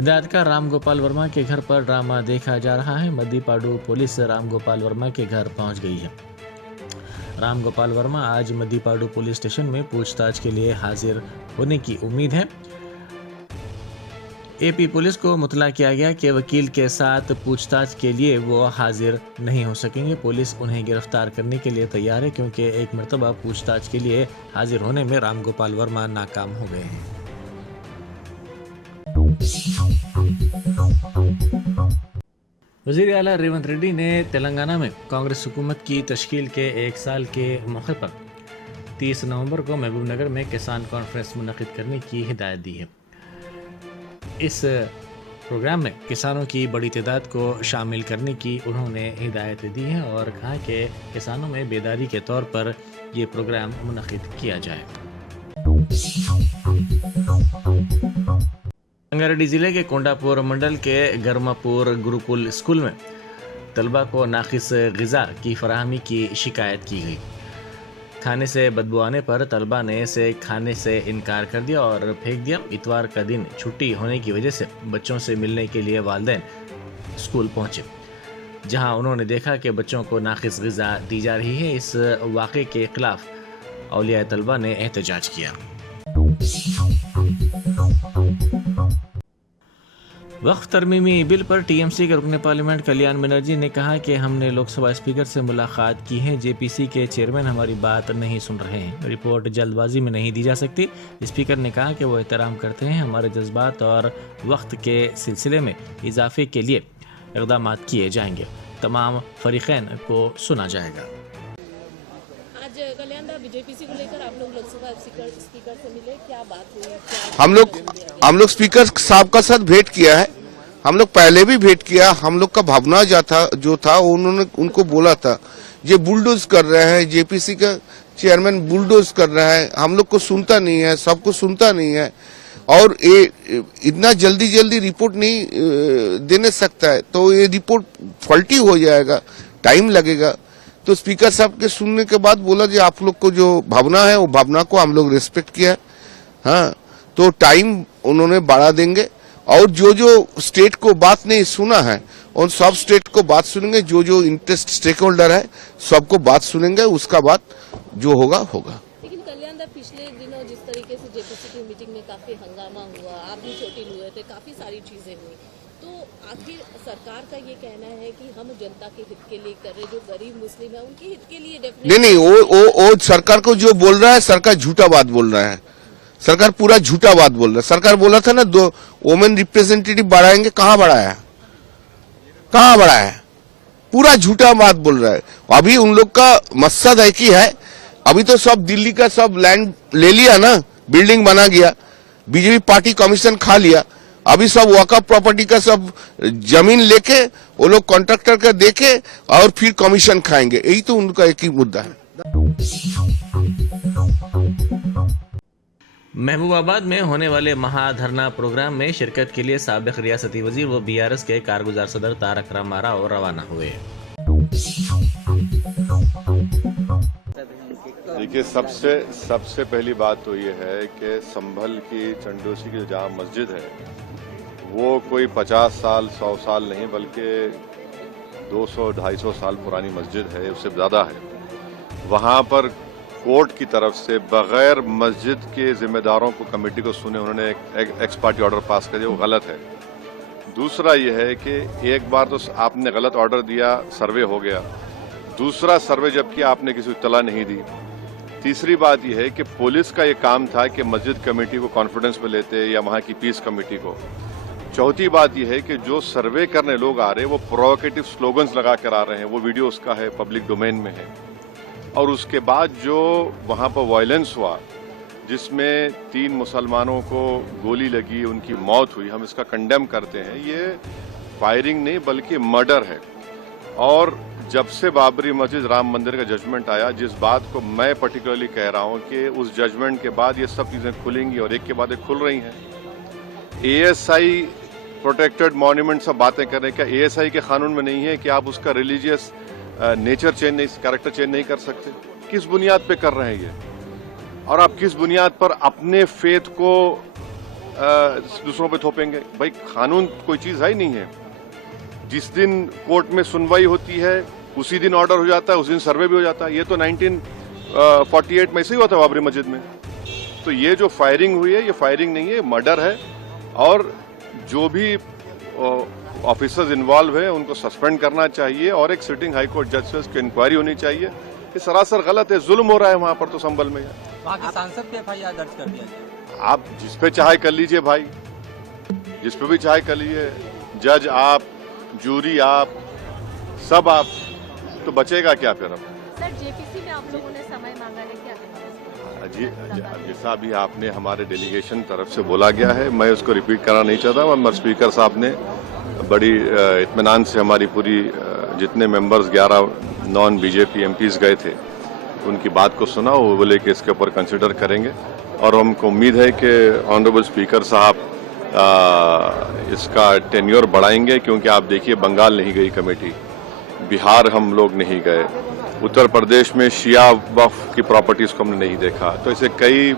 हिदायतकार राम गोपाल वर्मा के घर पर ड्रामा देखा जा रहा है। मद्दीपाडु पुलिस राम गोपाल वर्मा के घर पहुंच गई है। राम गोपाल वर्मा आज मद्दीपाडु पुलिस स्टेशन में पूछताछ के लिए हाजिर होने की उम्मीद है। एपी पुलिस को मुतला किया गया कि वकील के साथ पूछताछ के लिए वो हाजिर नहीं हो सकेंगे। पुलिस उन्हें गिरफ्तार करने के लिए तैयार है क्योंकि एक मरतबा पूछताछ के लिए हाजिर होने में राम गोपाल वर्मा नाकाम हो गए हैं। वज़ीर आला रेवंत रेड्डी ने तेलंगाना में कांग्रेस हुकूमत की तश्कील के 1 साल के मौके पर 30 नवंबर को महबूब नगर में किसान कॉन्फ्रेंस मुनक़िद करने की हिदायत दी है। इस प्रोग्राम में किसानों की बड़ी तादाद को शामिल करने की उन्होंने हिदायत दी है और कहा कि किसानों में बेदारी के तौर पर ये प्रोग्राम मुनक़िद किया जाए। रंगारेड्डी ज़िले के कोंडापुर मंडल के गर्मापुर गुरुकुल स्कूल में तलबा को नाक़िस ग़िज़ा की फराहमी की शिकायत की गई। खाने से बदबू आने पर तलबा ने इसे खाने से इनकार कर दिया और फेंक दिया। इतवार का दिन छुट्टी होने की वजह से बच्चों से मिलने के लिए वालिदैन स्कूल पहुंचे, जहां उन्होंने देखा कि बच्चों को नाक़िस ग़िज़ा दी जा रही है। इस वाक़े के ख़िलाफ़ औलिया तलबा ने एहतजाज किया। वक्फ तरमीमी बिल पर टीएमसी के रुकन पार्लियामेंट कल्याण बनर्जी ने कहा कि हमने लोकसभा स्पीकर से मुलाकात की है। जेपीसी के चेयरमैन हमारी बात नहीं सुन रहे हैं। रिपोर्ट जल्दबाजी में नहीं दी जा सकती। स्पीकर ने कहा कि वो एहतराम करते हैं। हमारे जज्बात और वक्त के सिलसिले में इजाफे के लिए इक़दाम किए जाएंगे। तमाम फरीक़ैन को सुना जाएगा। आज कल्याण दा जेपीसी को लेकर आप लोग लोकसभा स्पीकर से मिले, क्या बात हुई? हम लोग स्पीकर साहब का साथ भेंट किया है। हम लोग पहले भी भेंट किया। हम लोग का भावना जो था उन्होंने उनको बोला था ये बुलडोज कर रहे हैं, जेपीसी का चेयरमैन बुलडोज कर रहा है, हम लोग को सुनता नहीं है, सबको सुनता नहीं है और ये इतना जल्दी रिपोर्ट नहीं देने सकता है, तो ये रिपोर्ट फॉल्टी हो जाएगा, टाइम लगेगा। तो स्पीकर साहब के सुनने के बाद बोला जी आप लोग को जो भावना है वो भावना को हम लोग रिस्पेक्ट किया। हाँ, तो टाइम उन्होंने बढ़ा देंगे और जो स्टेट को बात नहीं सुना है उन सब स्टेट को बात सुनेंगे। जो इंटरेस्ट स्टेक होल्डर है सबको बात सुनेंगे, उसका बात जो होगा। लेकिन कल्याण दा पिछले दिनों जिस तरीके से जेपीसी की मीटिंग में काफी हंगामा हुआ, आप भी चोटिल हुए थे, काफी सारी चीजें हुई, तो आखिर सरकार का ये कहना है कि हम जनता के हित के लिए कर रहे, जो गरीब मुस्लिम है उनके हित के लिए नहीं, वो सरकार को जो बोल रहा है सरकार झूठा बात बोल रहा है। सरकार पूरा झूठा बात बोल रहा है। सरकार बोला था ना 2 वोमेन रिप्रेजेंटेटिव बढ़ाएंगे, कहाँ बढ़ाया? पूरा झूठा बात बोल रहा है। अभी उन लोग का मकसद है कि है अभी तो सब दिल्ली का सब लैंड ले लिया ना, बिल्डिंग बना गया, बीजेपी पार्टी कमीशन खा लिया। अभी सब वक़्फ़ प्रॉपर्टी का सब जमीन लेके वो लोग कॉन्ट्रैक्टर का देके और फिर कमीशन खाएंगे। यही तो उनका एक ही मुद्दा है। महबूबाबाद में होने वाले महाधरना प्रोग्राम में शिरकत के लिए साबिक रियासती वजीर व बीआरएस के कारगुजार सदर तारक रामाराव रवाना हुए। देखिए, सबसे पहली बात तो ये है कि संभल की चंडोसी की जहाँ मस्जिद है वो कोई 50 साल 100 साल नहीं बल्कि 200-250 साल पुरानी मस्जिद है, उससे ज़्यादा है। वहाँ पर कोर्ट की तरफ से बगैर मस्जिद के जिम्मेदारों को कमेटी को सुने उन्होंने एक एक्स पार्टी ऑर्डर पास कर दिया, वो गलत है। दूसरा ये है कि एक बार तो आपने गलत ऑर्डर दिया, सर्वे हो गया, दूसरा सर्वे जब किया आपने किसी को इत्तला नहीं दी। तीसरी बात यह है कि पुलिस का ये काम था कि मस्जिद कमेटी को कॉन्फिडेंस में लेते या वहाँ की पीस कमेटी को। चौथी बात यह है कि जो सर्वे करने लोग आ रहे हैं वो प्रोवोकेटिव स्लोगन्स लगा कर आ रहे हैं, वो वीडियो उसका है, पब्लिक डोमेन में है। और उसके बाद जो वहाँ पर वायलेंस हुआ जिसमें 3 मुसलमानों को गोली लगी, उनकी मौत हुई, हम इसका कंडेम करते हैं। ये फायरिंग नहीं बल्कि मर्डर है। और जब से बाबरी मस्जिद राम मंदिर का जजमेंट आया, जिस बात को मैं पर्टिकुलरली कह रहा हूँ कि उस जजमेंट के बाद ये सब चीज़ें खुलेंगी और एक के बाद एक खुल रही हैं। एएसआई प्रोटेक्टेड मॉन्यूमेंट सब बातें कर रहे हैं, क्या एएसआई के कानून में नहीं है कि आप उसका रिलीजियस नेचर चेंज नहीं, कैरेक्टर चेंज नहीं कर सकते? किस बुनियाद पे कर रहे हैं ये? और आप किस बुनियाद पर अपने फेथ को दूसरों पे थोपेंगे। भाई कानून कोई चीज है ही नहीं है। जिस दिन कोर्ट में सुनवाई होती है उसी दिन ऑर्डर हो जाता है, उस दिन सर्वे भी हो जाता है। ये तो 1948 में ऐसे ही हुआ था बाबरी मस्जिद में। तो ये जो फायरिंग हुई है ये फायरिंग नहीं है, मर्डर है। और जो भी ऑफिसर्स इन्वॉल्व है उनको सस्पेंड करना चाहिए और एक सिटिंग हाई कोर्ट जज से उसकी इंक्वायरी होनी चाहिए। ये सरासर गलत है, जुल्म हो रहा है वहां पर तो संभल में। वहाँ के सांसद पे FIR दर्ज कर दिया जाए। आप जिस पे चाहे कर लीजिए भाई, जिस पे भी चाहे कर लीजिए, जज आप, जूरी आप, सब आप, तो बचेगा क्या फिर अब? सर जेपीसी में आप लोगों ने समय मांगा है क्या? जी जैसा अभी आपने हमारे डेलीगेशन तरफ से बोला गया है, मैं उसको रिपीट करना नहीं चाहता। मगर स्पीकर साहब ने बड़ी इत्मीनान से हमारी पूरी जितने मेंबर्स 11 नॉन बीजेपी एमपीज गए थे उनकी बात को सुना। वो बोले कि इसके ऊपर कंसिडर करेंगे और हमको उम्मीद है कि ऑनरेबल स्पीकर साहब इसका टेन्योर बढ़ाएंगे। क्योंकि आप देखिए बंगाल नहीं गई कमेटी, बिहार हम लोग नहीं गए, उत्तर प्रदेश में शिया वक्फ की प्रॉपर्टीज को हमने नहीं देखा। तो ऐसे कई,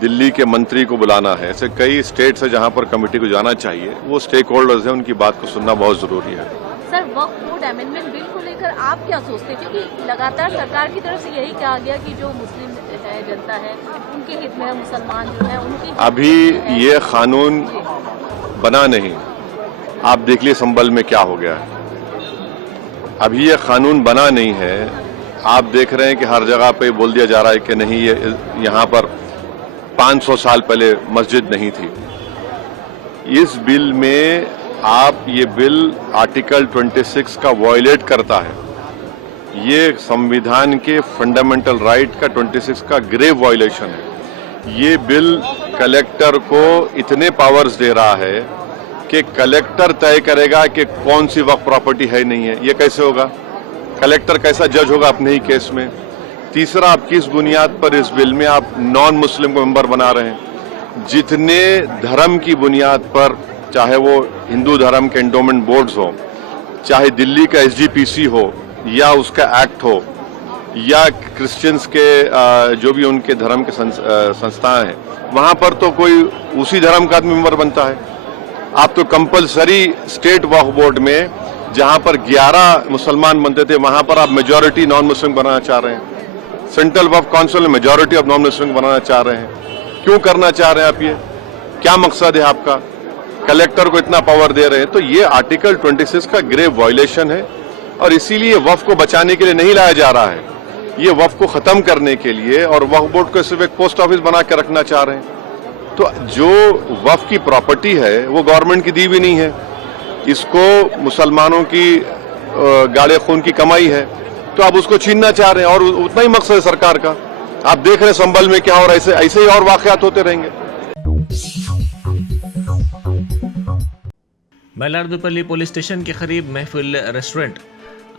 दिल्ली के मंत्री को बुलाना है, ऐसे कई स्टेट्स है जहां पर कमेटी को जाना चाहिए। वो स्टेक होल्डर्स हैं, उनकी बात को सुनना बहुत जरूरी है। सर वक्फ बोर्ड अमेंडमेंट बिल को लेकर आप क्या सोचते हैं? क्योंकि लगातार सरकार की तरफ से यही कहा गया कि जो मुस्लिम जनता है उनके हित में, मुसलमान जो है उनकी अभी ये कानून बना नहीं, आप देख लिए संभल में क्या हो गया है। अभी ये कानून बना नहीं है, आप देख रहे हैं कि हर जगह पे बोल दिया जा रहा है कि नहीं ये यहाँ पर 500 साल पहले मस्जिद नहीं थी। इस बिल में आप ये बिल आर्टिकल 26 का वायलेट करता है। ये संविधान के फंडामेंटल राइट का 26 का ग्रेव वायलेशन है। ये बिल कलेक्टर को इतने पावर्स दे रहा है कि कलेक्टर तय करेगा कि कौन सी वक्फ प्रॉपर्टी है नहीं है। ये कैसे होगा? कलेक्टर कैसा जज होगा अपने ही केस में? तीसरा, आप किस बुनियाद पर इस बिल में आप नॉन मुस्लिम को मेंबर बना रहे हैं? जितने धर्म की बुनियाद पर, चाहे वो हिंदू धर्म के एंडोमेंट बोर्ड्स हो, चाहे दिल्ली का SGPC हो या उसका एक्ट हो, या क्रिश्चियंस के जो भी उनके धर्म के संस्थाएं हैं, वहां पर तो कोई उसी धर्म का आदमी मेंबर बनता है। आप तो कंपलसरी स्टेट वक्फ बोर्ड में जहां पर 11 मुसलमान बनते थे वहां पर आप मेजॉरिटी नॉन मुस्लिम बनाना चाह रहे हैं। सेंट्रल वक्फ काउंसिल में मेजॉरिटी ऑफ नॉन मुस्लिम बनाना चाह रहे हैं। क्यों करना चाह रहे हैं आप? ये क्या मकसद है आपका? कलेक्टर को इतना पावर दे रहे हैं। तो ये आर्टिकल 26 का ग्रेव वायलेशन है और इसीलिए वक्फ को बचाने के लिए नहीं लाया जा रहा है, ये वक्फ को खत्म करने के लिए, और वक्फ बोर्ड को सिर्फ एक पोस्ट ऑफिस बना के रखना चाह रहे हैं। तो जो वक्फ की प्रॉपर्टी है वो गवर्नमेंट की दी भी नहीं है, इसको मुसलमानों की गाड़े खून की कमाई है, तो आप उसको छीनना चाह रहे हैं। और उतना ही मकसद है सरकार का। आप देख रहे हैं संभल में क्या हो रहा है, ऐसे ही और वाकयात होते रहेंगे। मलारदुपल्ली पुलिस स्टेशन के करीब महफिल रेस्टोरेंट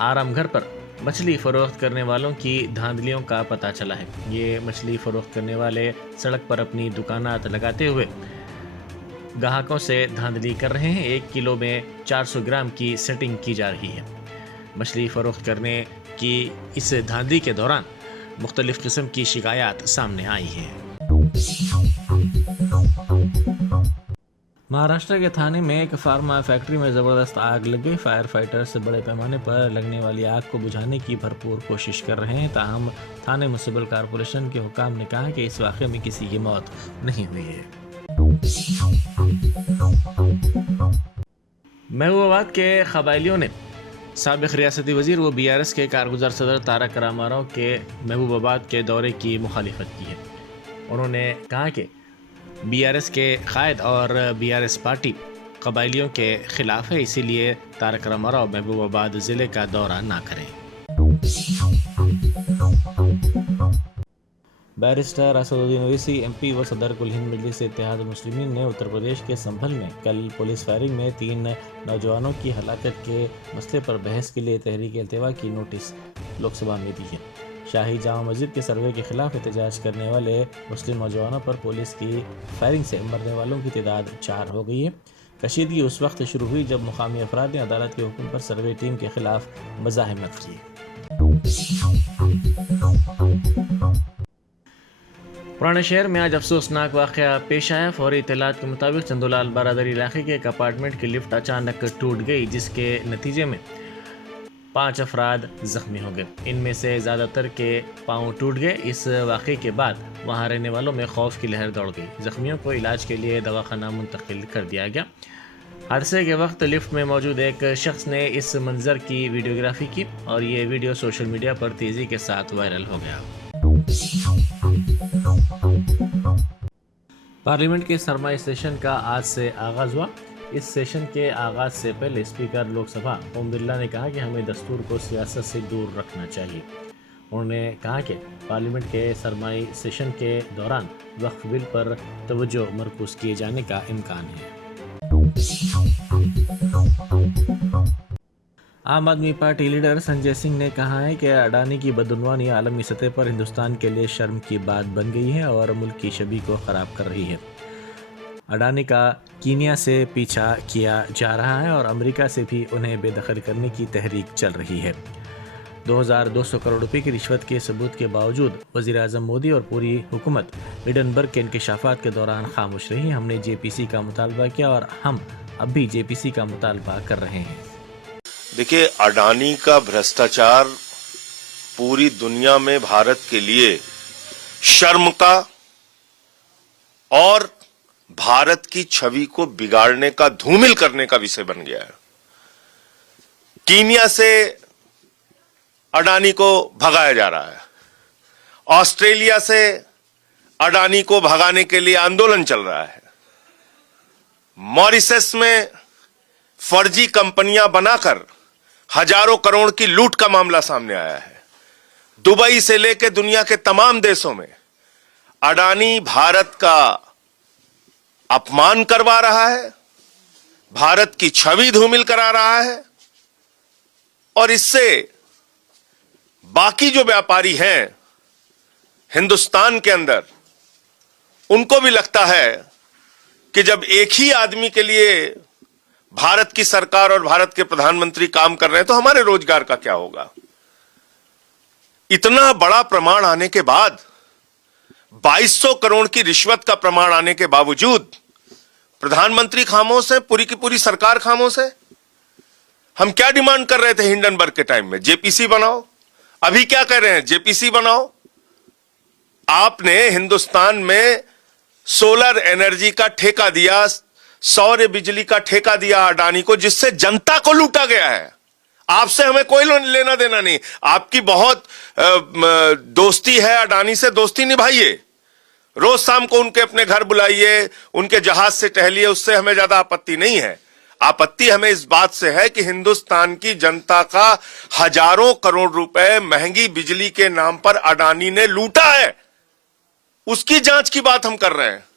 आराम घर पर मछली फरोख्त करने वालों की धांधलियों का पता चला है। ये मछली फरोख्त करने वाले सड़क पर अपनी दुकानात लगाते हुए ग्राहकों से धांधली कर रहे हैं। 1 किलो में 400 ग्राम की सेटिंग की जा रही है। मछली फरोख्त करने की इस धांधली के दौरान मुख्तलिफ किस्म की शिकायत सामने आई है। महाराष्ट्र के थाने में एक फार्मा फैक्ट्री में ज़बरदस्त आग लग गई। फायर फाइटर्स बड़े पैमाने पर लगने वाली आग को बुझाने की भरपूर कोशिश कर रहे हैं। ताहम थाने म्युनिसिपल कॉरपोरेशन के हुकाम ने कहा कि इस वाक़े में किसी की मौत नहीं हुई है। महबूबाबाद के कबायलियों ने साबिक़ रियासती वज़ीर व BRS के कारगुज़ार सदर तारक रामाराव के महबूबाबाद के दौरे की मुखालिफत की है। उन्होंने कहा कि BRS के कायद और BRS पार्टी कबायलियों के खिलाफ है, इसीलिए तारक रामाराव महबूबाबाद ज़िले का दौरा ना करें। बैरिस्टर असदुद्दीन ओवैसी MP व सदर कुल हिंद मजलिस इत्तेहाद मुस्लिमीन ने उत्तर प्रदेश के संभल में कल पुलिस फायरिंग में 3 नौजवानों की हलाकत के मसले पर बहस के लिए तहरीक इल्तिवा की नोटिस लोकसभा में दी है। शाही जामा मस्जिद के सर्वे के खिलाफ एहतजाज करने वाले मुस्लिम नौजवानों पर पुलिस की फायरिंग से मरने वालों की तादाद 4 हो गई है। कशीदगी उस वक्त शुरू हुई जब मुकामी अफराद ने अदालत के हुक्म पर सर्वे टीम के खिलाफ मज़ाहमत की। पुराने शहर में आज अफसोसनाक वाक़या पेश आया। फौरी इत्तलात के मुताबिक चंदूलाल बारादरी इलाके के एक अपार्टमेंट की लिफ्ट अचानक टूट गई, जिसके नतीजे में 5 अफराद जख्मी हो गए। इनमें से ज़्यादातर के पाँव टूट गए। इस वाक़े के बाद वहाँ रहने वालों में खौफ की लहर दौड़ गई। जख्मियों को इलाज के लिए दवाखाना मुंतकिल कर दिया गया। हादसे के वक्त लिफ्ट में मौजूद एक शख्स ने इस मंजर की वीडियोग्राफी की और ये वीडियो सोशल मीडिया पर तेज़ी के साथ वायरल हो गया। पार्लियामेंट के सरमाई सेशन का आज से आगाज़ हुआ। इस सेशन के आगाज़ से पहले स्पीकर लोकसभा ओम बिरला ने कहा कि हमें दस्तूर को सियासत से दूर रखना चाहिए। उन्होंने कहा कि पार्लियामेंट के सरमाई सेशन के दौरान वक्फ बिल पर तवज्जो मरकूज़ किए जाने का इम्कान है। आम आदमी पार्टी लीडर संजय सिंह ने कहा है कि अडानी की बदउनवानी आलमी सतह पर हिंदुस्तान के लिए शर्म की बात बन गई है और मुल्क की छवि को ख़राब कर रही है। अडानी का कीनिया से पीछा किया जा रहा है और अमेरिका से भी उन्हें बेदखल करने की तहरीक चल रही है। 2200 करोड़ रुपए की रिश्वत के सबूत के बावजूद वज़ीर-ए-आज़म मोदी और पूरी हुकूमत हिडनबर्ग के इंकशाफात के दौरान खामोश रही। हमने जेपीसी का मुतालबा किया और हम अब भी जेपीसी का मुतालबा कर रहे हैं। देखिए, अडानी का भ्रष्टाचार पूरी दुनिया में भारत के लिए शर्म का और भारत की छवि को बिगाड़ने का, धूमिल करने का विषय बन गया है। कीनिया से अडानी को भगाया जा रहा है, ऑस्ट्रेलिया से अडानी को भगाने के लिए आंदोलन चल रहा है, मॉरिशस में फर्जी कंपनियां बनाकर हजारों करोड़ की लूट का मामला सामने आया है। दुबई से लेकर दुनिया के तमाम देशों में अडानी भारत का अपमान करवा रहा है, भारत की छवि धूमिल करा रहा है और इससे बाकी जो व्यापारी हैं हिंदुस्तान के अंदर, उनको भी लगता है कि जब एक ही आदमी के लिए भारत की सरकार और भारत के प्रधानमंत्री काम कर रहे हैं तो हमारे रोजगार का क्या होगा। इतना बड़ा प्रमाण आने के बाद, 2200 करोड़ की रिश्वत का प्रमाण आने के बावजूद प्रधानमंत्री खामोश है, पूरी की पूरी सरकार खामोश है। हम क्या डिमांड कर रहे थे हिंडनबर्ग के टाइम में? जेपीसी बनाओ। अभी क्या कह रहे हैं? जेपीसी बनाओ। आपने हिंदुस्तान में सोलर एनर्जी का ठेका दिया, सौर बिजली का ठेका दिया अडानी को, जिससे जनता को लूटा गया है। आपसे हमें कोई लेना देना नहीं। आपकी बहुत दोस्ती है अडानी से, दोस्ती निभाइए, रोज शाम को उनके अपने घर बुलाइए, उनके जहाज से टहलिए, उससे हमें ज्यादा आपत्ति नहीं है। आपत्ति हमें इस बात से है कि हिंदुस्तान की जनता का हजारों करोड़ रुपए महंगी बिजली के नाम पर अडानी ने लूटा है, उसकी जांच की बात हम कर रहे हैं।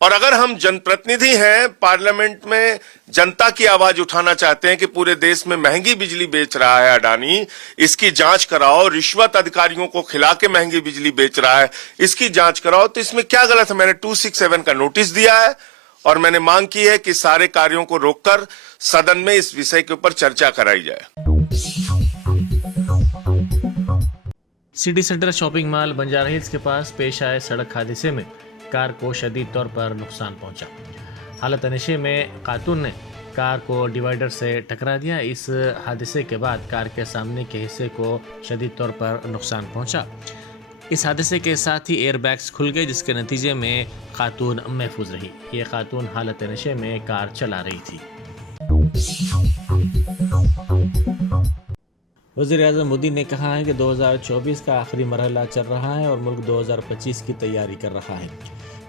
और अगर हम जनप्रतिनिधि हैं, पार्लियामेंट में जनता की आवाज उठाना चाहते हैं कि पूरे देश में महंगी बिजली बेच रहा है अडानी, इसकी जांच कराओ, रिश्वत अधिकारियों को खिला के महंगी बिजली बेच रहा है, इसकी जांच कराओ, तो इसमें क्या गलत है? मैंने 267 का नोटिस दिया है और मैंने मांग की है कि सारे कार्यों को रोककर सदन में इस विषय के ऊपर चर्चा कराई जाए। City centre shopping mall Banjara hills के पास पेश आए सड़क हादसे में कार को शदीद तौर पर नुकसान पहुंचा। हालत नशे में खातून ने कार को डिवाइडर से टकरा दिया। इस हादसे के बाद कार के सामने के हिस्से को शदीद तौर पर नुकसान पहुंचा। इस हादसे के साथ ही एयरबैग्स खुल गए, जिसके नतीजे में खातून महफूज रही। ये खातून हालत नशे में कार चला रही थी। वज़ीर-ए-आज़म मोदी ने कहा है कि 2024 का आखिरी मरहला चल रहा है और मुल्क 2025 की तैयारी कर रहा है।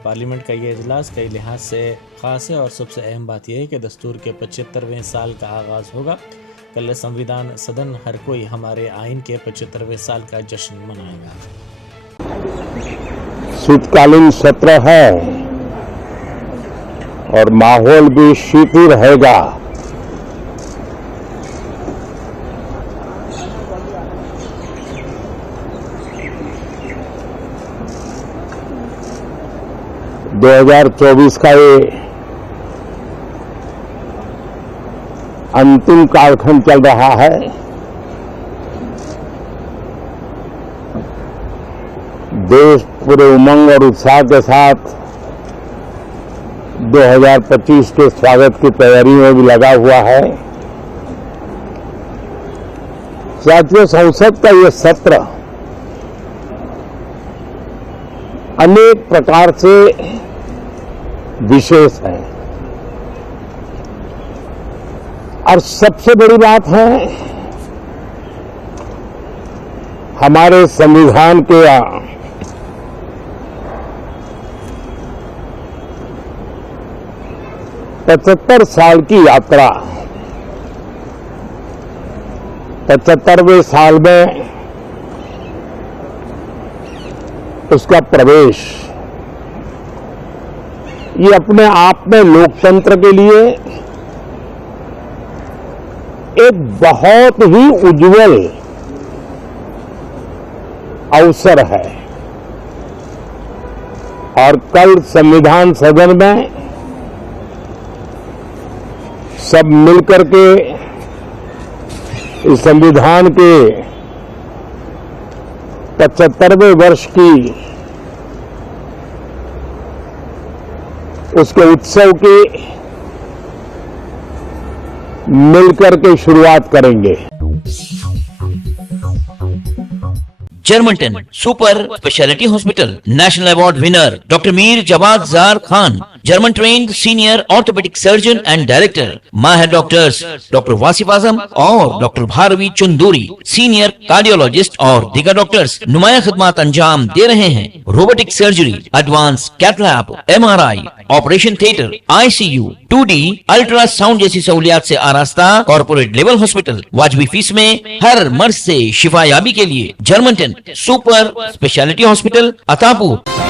पार्लियामेंट का ये इजलास कई लिहाज से ख़ास है और सबसे अहम बात यह है कि दस्तूर के 75वें साल का आगाज़ होगा। कल संविधान सदन हर कोई हमारे आइन के 75वें साल का जश्न मनाएगा। शीतकालीन सत्र है और माहौल भी शीतल रहेगा। दो 2024 का ये अंतिम कालखंड चल रहा है। देश पूरे उमंग और उत्साह के साथ 2025 के स्वागत की तैयारियों में भी लगा हुआ है। साथियों, संसद का ये सत्र अनेक प्रकार से विशेष है और सबसे बड़ी बात है हमारे संविधान के 75 साल की यात्रा, 75वें साल में उसका प्रवेश, ये अपने आप में लोकतंत्र के लिए एक बहुत ही उज्जवल अवसर है। और कल संविधान सदन में सब मिलकर के इस संविधान के 75वें वर्ष की उसके उत्सव की मिलकर के शुरुआत करेंगे। Germanten super speciality hospital national award winner doctor Mir Jawad Zar Khan, German trained senior orthopaedic surgeon and director, माहिर डॉक्टर्स डॉक्टर वासिफ आजम और doctor Bharvi Chunduri, senior cardiologist और दीगर डॉक्टर्स नुमाया खिदमत अंजाम दे रहे हैं। Robotic surgery, advance cath lab, MRI, operation theatre, ICU, 2D ultrasound जैसी सहूलियात से आरास्ता कॉर्पोरेट लेवल हॉस्पिटल, वाजबी फीस में हर मर्ज से शिफायाबी के लिए Germanton super speciality hospital, Attapur.